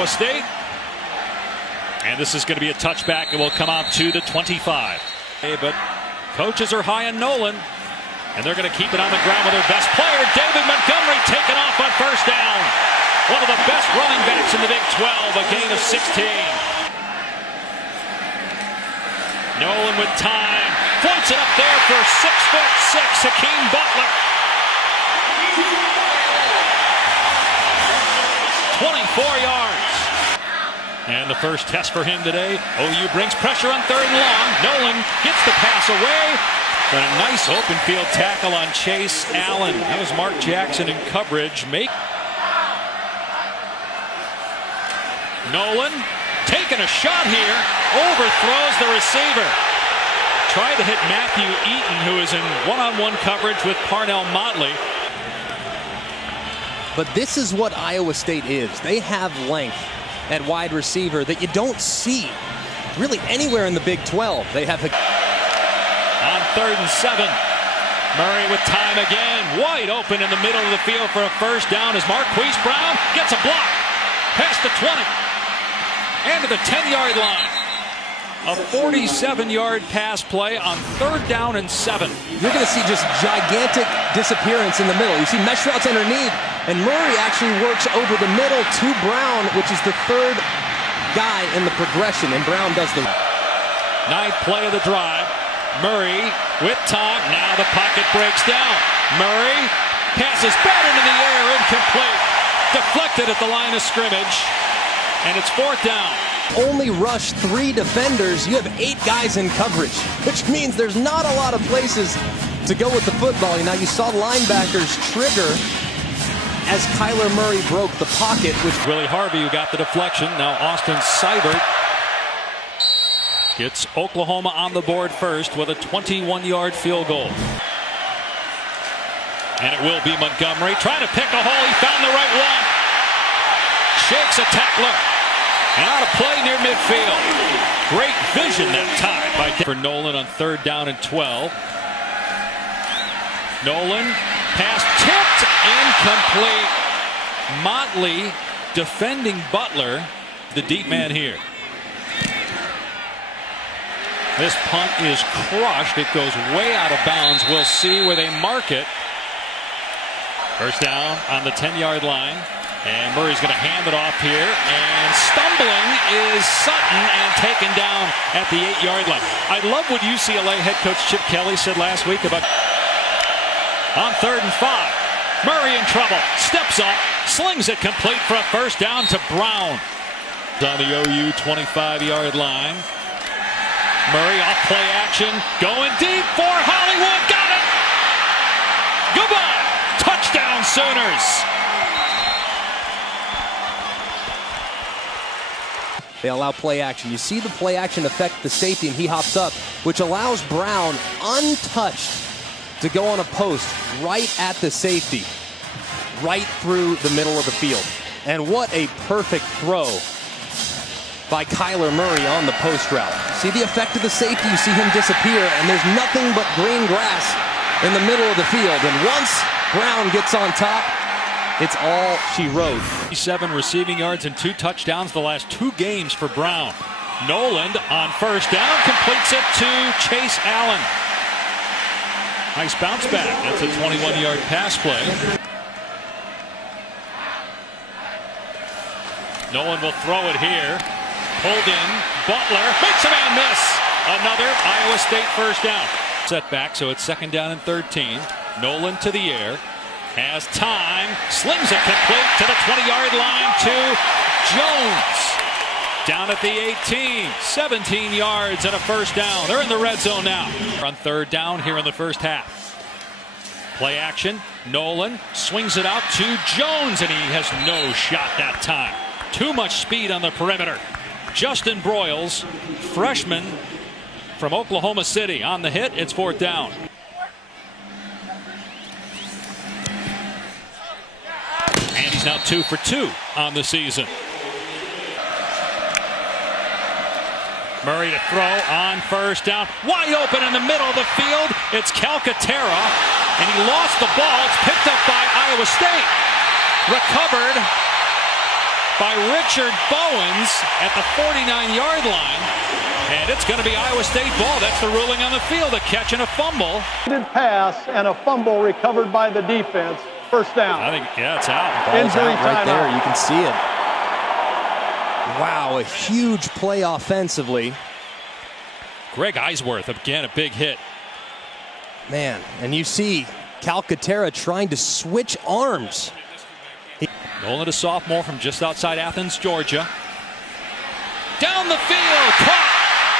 Iowa State. And this is going to be a touchback. It will come out to the 25. But coaches are high on Nolan. And they're going to keep it on the ground with their best player, David Montgomery, taken off on first down. One of the best running backs in the Big 12, a gain of 16. Nolan with time, floats it up there for 6'6" Hakeem Butler. 24 yards. And the first test for him today. OU brings pressure on third and long. Nolan gets the pass away. But a nice open field tackle on Chase Allen. That was Mark Jackson in coverage. Nolan taking a shot here. Overthrows the receiver. Tried to hit Matthew Eaton, who is in one-on-one coverage with Parnell Motley. But this is what Iowa State is. They have length at wide receiver that you don't see really anywhere in the Big 12. They have on 3rd and 7. Murray with time again. Wide open in the middle of the field for a first down as Marquise Brown gets a block. Past the 20. And to the 10-yard line. A 47-yard pass play on 3rd down and 7. You're going to see just gigantic disappearance in the middle. You see mesh routes underneath, and Murray actually works over the middle to Brown, which is the 3rd guy in the progression, and Brown does the 9th play of the drive. Murray with time. Now the pocket breaks down. Murray passes bad into the air, incomplete. Deflected at the line of scrimmage. And it's 4th down. Only rush 3 defenders. You have 8 guys in coverage, which means there's not a lot of places to go with the football. Now you saw linebackers trigger as Kyler Murray broke the pocket. Willie Harvey, who got the deflection. Now Austin Seibert gets Oklahoma on the board first with a 21-yard field goal. And it will be Montgomery trying to pick a hole. He found the right one. Shakes a tackler. And out of play near midfield. Great vision that time by for Nolan on 3rd down and 12. Nolan pass tipped, incomplete. Motley defending Butler, the deep man here. This punt is crushed. It goes way out of bounds. We'll see where they mark it. First down on the 10-yard line. And Murray's going to hand it off here. And stumbling is Sutton and taken down at the 8-yard line. I love what UCLA head coach Chip Kelly said last week about on 3rd and 5. Murray in trouble. Steps up. Slings it complete for a first down to Brown. On the OU 25-yard line. Murray off play action. Going deep for Hollywood. Got it. Goodbye. Touchdown Sooners. They allow play action. You see the play action affect the safety, and he hops up, which allows Brown, untouched, to go on a post right at the safety, right through the middle of the field. And what a perfect throw by Kyler Murray on the post route. See the effect of the safety? You see him disappear, and there's nothing but green grass in the middle of the field. And once Brown gets on top, it's all she wrote. 7 receiving yards and 2 touchdowns the last 2 games for Brown. Nolan on first down completes it to Chase Allen. Nice bounce back. That's a 21-yard pass play. Nolan will throw it here. Pulled in. Butler makes a man miss. Another Iowa State first down. Setback, so it's 2nd down and 13. Nolan to the air. Has time, slings it complete to the 20-yard line to Jones. Down at the 18, 17 yards and a first down. They're in the red zone now. On 3rd down here in the first half. Play action, Nolan swings it out to Jones, and he has no shot that time. Too much speed on the perimeter. Justin Broyles, freshman from Oklahoma City, on the hit. It's 4th down. And he's now 2 for 2 on the season. Murray to throw on first down. Wide open in the middle of the field. It's Calcaterra. And he lost the ball. It's picked up by Iowa State. Recovered by Richard Bowens at the 49-yard line. And it's going to be Iowa State ball. That's the ruling on the field, a catch and a fumble. Pass and a fumble recovered by the defense. First down. I think, yeah, it's out. Ball's out right there. You can see it. Wow, a huge play offensively. Greg Eisworth, again, a big hit. Man, and you see Calcaterra trying to switch arms. Nolan, a sophomore from just outside Athens, Georgia. Down the field, caught.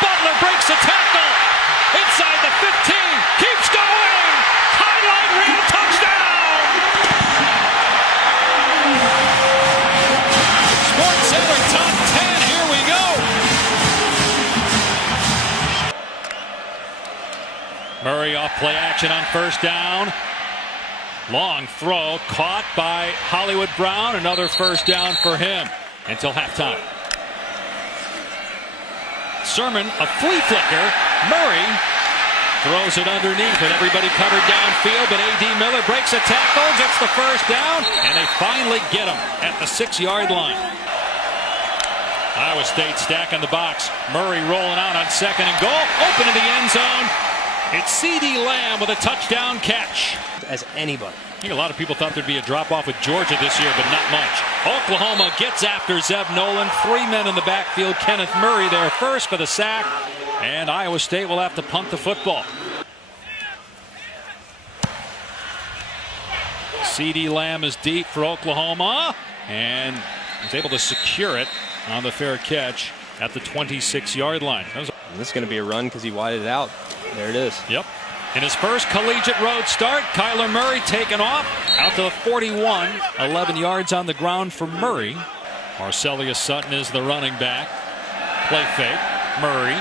Butler breaks the tackle. Inside the 15, keeps going. Highlight reel, touchdown. Sports Center top 10, here we go. Murray off play action on first down. Long throw caught by Hollywood Brown. Another first down for him until halftime. Sermon, a flea flicker. Murray throws it underneath and everybody covered downfield, but A.D. Miller breaks a tackle, gets the first down, and they finally get him at the 6-yard line. Iowa State stacking the box. Murray rolling out on second and goal. Open in the end zone. It's C.D. Lamb with a touchdown catch. As anybody. I think a lot of people thought there'd be a drop-off with Georgia this year, but not much. Oklahoma gets after Zeb Nolan. 3 men in the backfield. Kenneth Murray there first for the sack. And Iowa State will have to punt the football. C.D. Lamb is deep for Oklahoma. And is able to secure it on the fair catch at the 26-yard line. This is going to be a run because he widened it out. There it is. Yep. In his first collegiate road start, Kyler Murray taken off out to the 41. 11 yards on the ground for Murray. Marcellus Sutton is the running back. Play fake. Murray.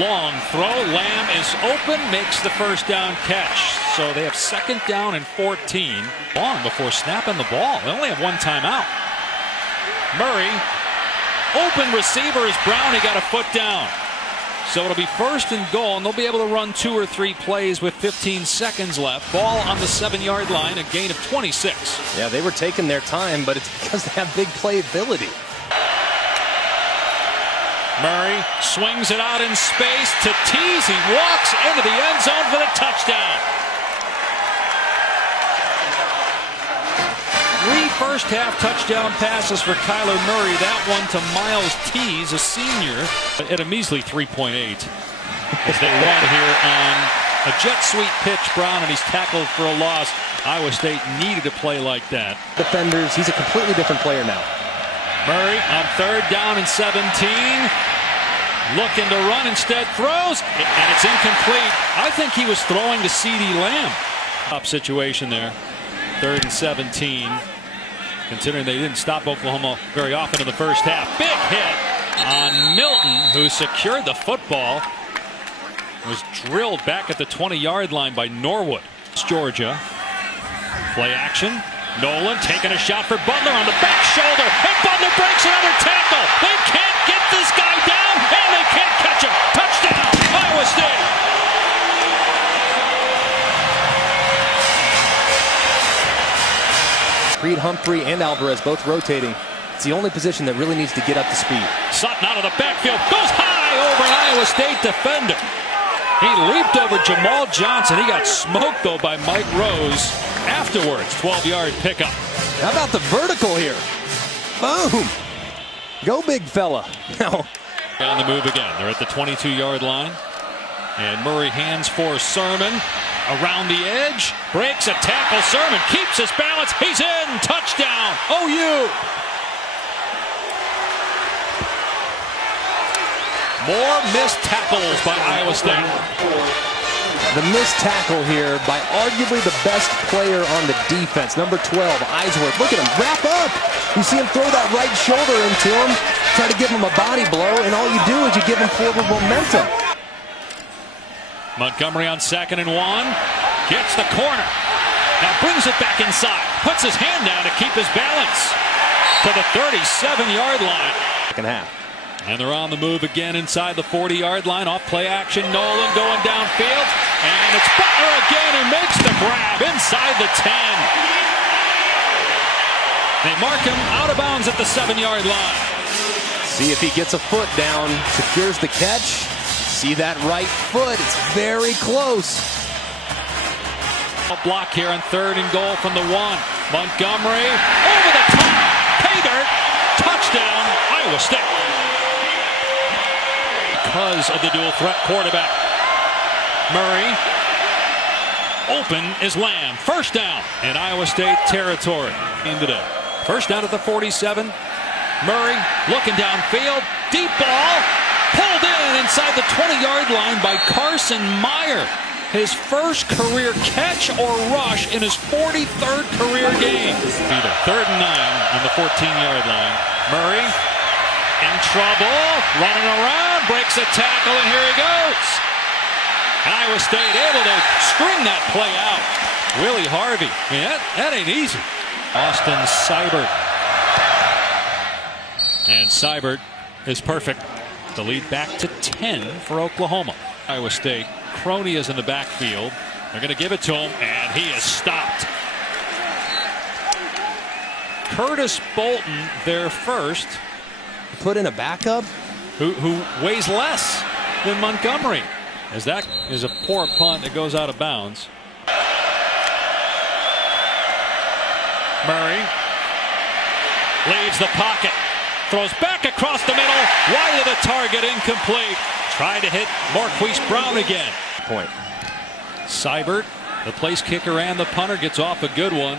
Long throw. Lamb is open. Makes the first down catch. So they have second down and 14. Long before snapping the ball. They only have one timeout. Murray. Open receiver is Brown. He got a foot down. So it'll be first and goal, and they'll be able to run 2 or 3 plays with 15 seconds left. Ball on the 7-yard line, a gain of 26. Yeah, they were taking their time, but it's because they have big playability. Murray swings it out in space to Tease. He walks into the end zone for the touchdown. 3 first-half touchdown passes for Kyler Murray. That one to Miles Tease, a senior, at a measly 3.8. As they won here on a jet sweep pitch, Brown, and he's tackled for a loss. Iowa State needed to play like that. Defenders, he's a completely different player now. Murray on third down and 17. Looking to run, instead throws, and it's incomplete. I think he was throwing to C.D. Lamb. Top situation there. 3rd and 17. Considering they didn't stop Oklahoma very often in the first half. Big hit on Milton, who secured the football. Was drilled back at the 20-yard line by Norwood. It's Georgia. Play action. Nolan taking a shot for Butler on the back shoulder. And Butler breaks another tackle. They can't get this guy down, and they can't catch him. Touchdown, Iowa State. Creed, Humphrey, and Alvarez both rotating. It's the only position that really needs to get up to speed. Sutton out of the backfield, goes high over an Iowa State defender. He leaped over Jamal Johnson. He got smoked, though, by Mike Rose afterwards. 12-yard pickup. How about the vertical here? Boom. Go, big fella. Now. On the move again. They're at the 22-yard line. And Murray hands for Sermon. Around the edge, breaks a tackle. Sermon keeps his balance. He's in. Touchdown, OU. More missed tackles by Iowa State. The missed tackle here by arguably the best player on the defense, number 12, Eisworth. Look at him, wrap up. You see him throw that right shoulder into him, try to give him a body blow, and all you do is you give him forward momentum. Montgomery on 2nd and 1. Gets the corner. Now brings it back inside. Puts his hand down to keep his balance. To the 37-yard line. Second half. And they're on the move again inside the 40-yard line. Off play action. Nolan going downfield. And it's Butler again who makes the grab inside the 10. They mark him out of bounds at the 7-yard line. See if he gets a foot down, secures the catch. See that right foot, it's very close. A block here on 3rd and goal from the 1. Montgomery over the top, pay dirt, touchdown, Iowa State. Because of the dual threat quarterback. Murray, open is Lamb. First down in Iowa State territory today. First down at the 47. Murray looking downfield, deep ball, pulled in inside the 20-yard line by Carson Meyer. His first career catch or rush in his 43rd career game. 3rd and 9 on the 14-yard line. Murray in trouble, running around, breaks a tackle, and here he goes. Iowa State able to string that play out. Willie Harvey, man, that ain't easy. Austin Seibert. And Seibert is perfect. The lead back to 10 for Oklahoma. Iowa State, Crony is in the backfield. They're going to give it to him, and he is stopped. Curtis Bolton, their first. Put in a backup? Who weighs less than Montgomery. As that is a poor punt that goes out of bounds. Murray leaves the pocket. Throws back across the middle. Wide of the target, incomplete. Tried to hit Marquise Brown again. Point. Seibert, the place kicker and the punter, gets off a good one.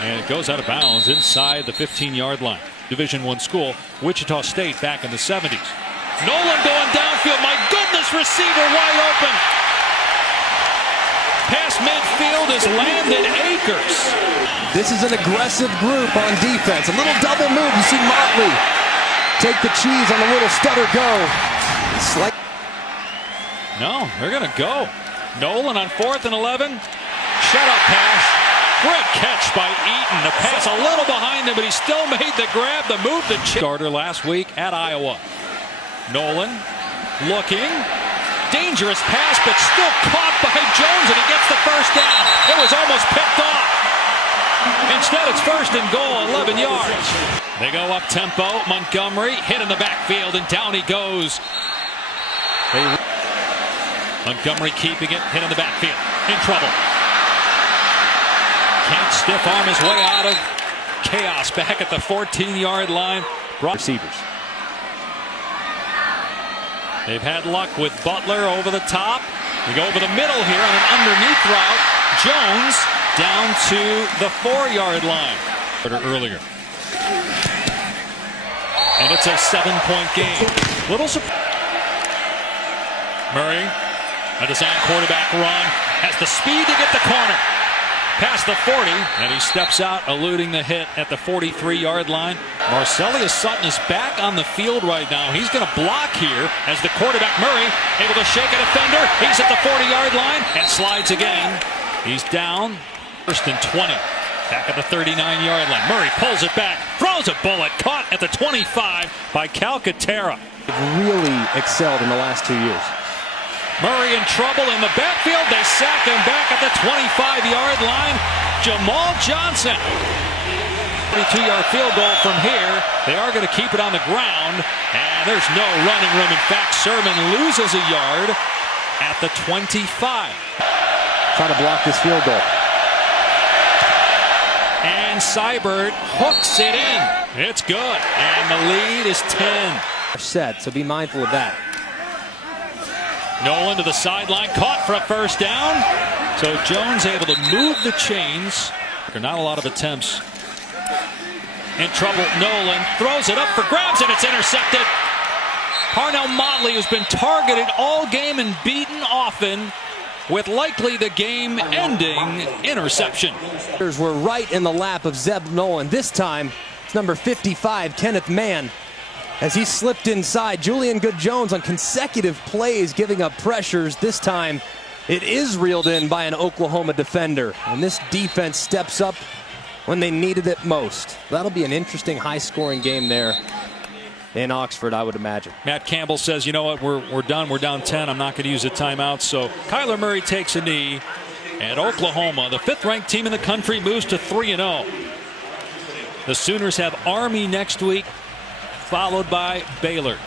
And it goes out of bounds inside the 15-yard line. Division I school, Wichita State back in the 70s. Nolan going downfield. My goodness, receiver wide open. Past midfield is Landon Akers. This is an aggressive group on defense. A little double move. You see Motley take the cheese on a little stutter go. No, they're going to go. Nolan on 4th and 11. Shut up pass. Great catch by Eaton. The pass a little behind him, but he still made the grab, the move, the starter last week at Iowa. Nolan looking. Dangerous pass, but still caught by Jones, and he gets the first down. It was almost picked off. Instead, it's 1st and goal, 11 yards. They go up tempo. Montgomery hit in the backfield, and down he goes. Montgomery keeping it, hit in the backfield. In trouble. Can't stiff arm his way out of chaos back at the 14-yard line. Receivers. They've had luck with Butler over the top. We go over the middle here on an underneath route. Jones down to the 4-yard line. Earlier. And it's a 7-point game. Little surprise. Murray, a design quarterback run, has the speed to get the corner. Past the 40, and he steps out, eluding the hit at the 43-yard line. Marcelius Sutton is back on the field right now. He's going to block here as the quarterback, Murray, able to shake a defender. He's at the 40-yard line and slides again. He's down. 1st and 20. Back at the 39-yard line. Murray pulls it back, throws a bullet, caught at the 25 by Calcaterra. Really excelled in the last 2 years. Murray in trouble in the backfield. They sack him back at the 25-yard line. Jamal Johnson. 32-yard field goal from here. They are going to keep it on the ground. And there's no running room. In fact, Sermon loses a yard at the 25. Trying to block this field goal. And Seibert hooks it in. It's good. And the lead is 10. Set, so be mindful of that. Nolan to the sideline, caught for a first down. So Jones able to move the chains. Not a lot of attempts. In trouble, Nolan throws it up for grabs, and it's intercepted. Parnell Motley, who's been targeted all game and beaten often, with likely the game-ending interception. We're right in the lap of Zeb Nolan. This time, it's number 55, Kenneth Mann. As he slipped inside, Julian Good-Jones on consecutive plays giving up pressures. This time, it is reeled in by an Oklahoma defender. And this defense steps up when they needed it most. That'll be an interesting high-scoring game there in Oxford, I would imagine. Matt Campbell says, you know what, we're done. We're down 10. I'm not going to use a timeout. So Kyler Murray takes a knee. And Oklahoma, the 5th-ranked team in the country, moves to 3-0. The Sooners have Army next week, followed by Baylor.